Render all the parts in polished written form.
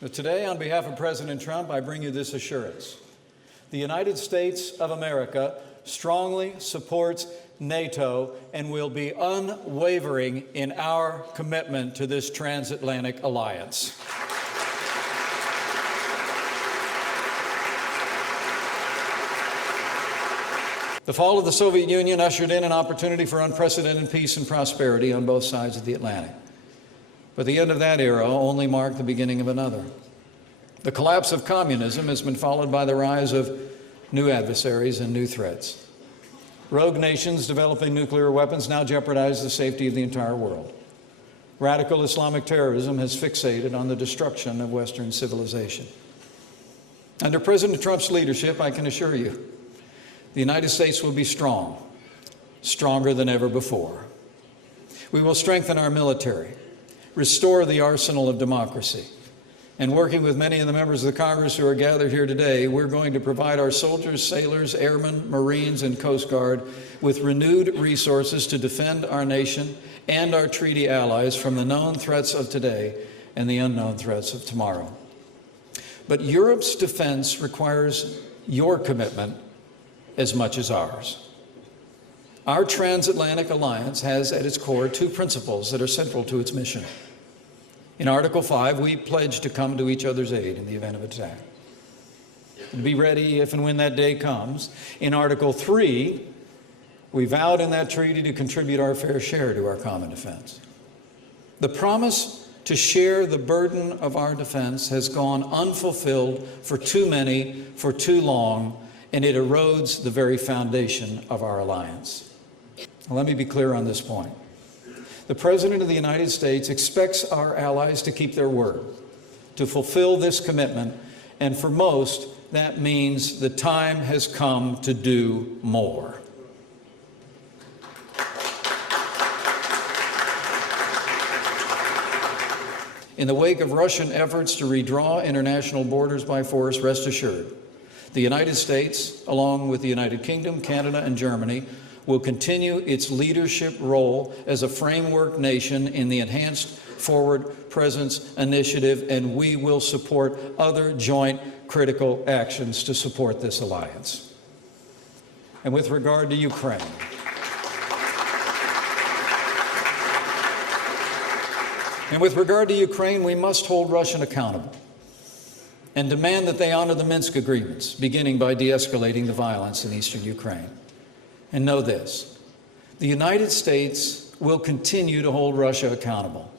But today, on behalf of President Trump, I bring you this assurance. The United States of America strongly supports NATO and will be unwavering in our commitment to this transatlantic alliance. The fall of the Soviet Union ushered in an opportunity for unprecedented peace and prosperity on both sides of the Atlantic. But the end of that era only marked the beginning of another. The collapse of communism has been followed by the rise of new adversaries and new threats. Rogue nations developing nuclear weapons now jeopardize the safety of the entire world. Radical Islamic terrorism has fixated on the destruction of Western civilization. Under President Trump's leadership, I can assure you, the United States will be strong, stronger than ever before. We will strengthen our military, restore the arsenal of democracy, and working with many of the members of the Congress who are gathered here today, we're going to provide our soldiers, sailors, airmen, Marines, and Coast Guard with renewed resources to defend our nation and our treaty allies from the known threats of today and the unknown threats of tomorrow. But Europe's defense requires your commitment as much as ours. Our transatlantic alliance has at its core two principles that are central to its mission. In Article 5, we pledge to come to each other's aid in the event of attack, and be ready if and when that day comes. In Article 3, we vowed in that treaty to contribute our fair share to our common defense. The promise to share the burden of our defense has gone unfulfilled for too many, for too long, and it erodes the very foundation of our alliance. Now, let me be clear on this point. The President of the United States expects our allies to keep their word, to fulfill this commitment, and for most, that means the time has come to do more. In the wake of Russian efforts to redraw international borders by force, rest assured, the United States, along with the United Kingdom, Canada, and Germany, will continue its leadership role as a framework nation in the Enhanced Forward Presence Initiative, and we will support other joint critical actions to support this alliance. And with regard to Ukraine, we must hold Russia accountable and demand that they honor the Minsk agreements, beginning by de-escalating the violence in eastern Ukraine. And know this, the United States will continue to hold Russia accountable,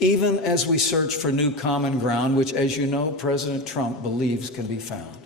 even as we search for new common ground, which, as you know, President Trump believes can be found.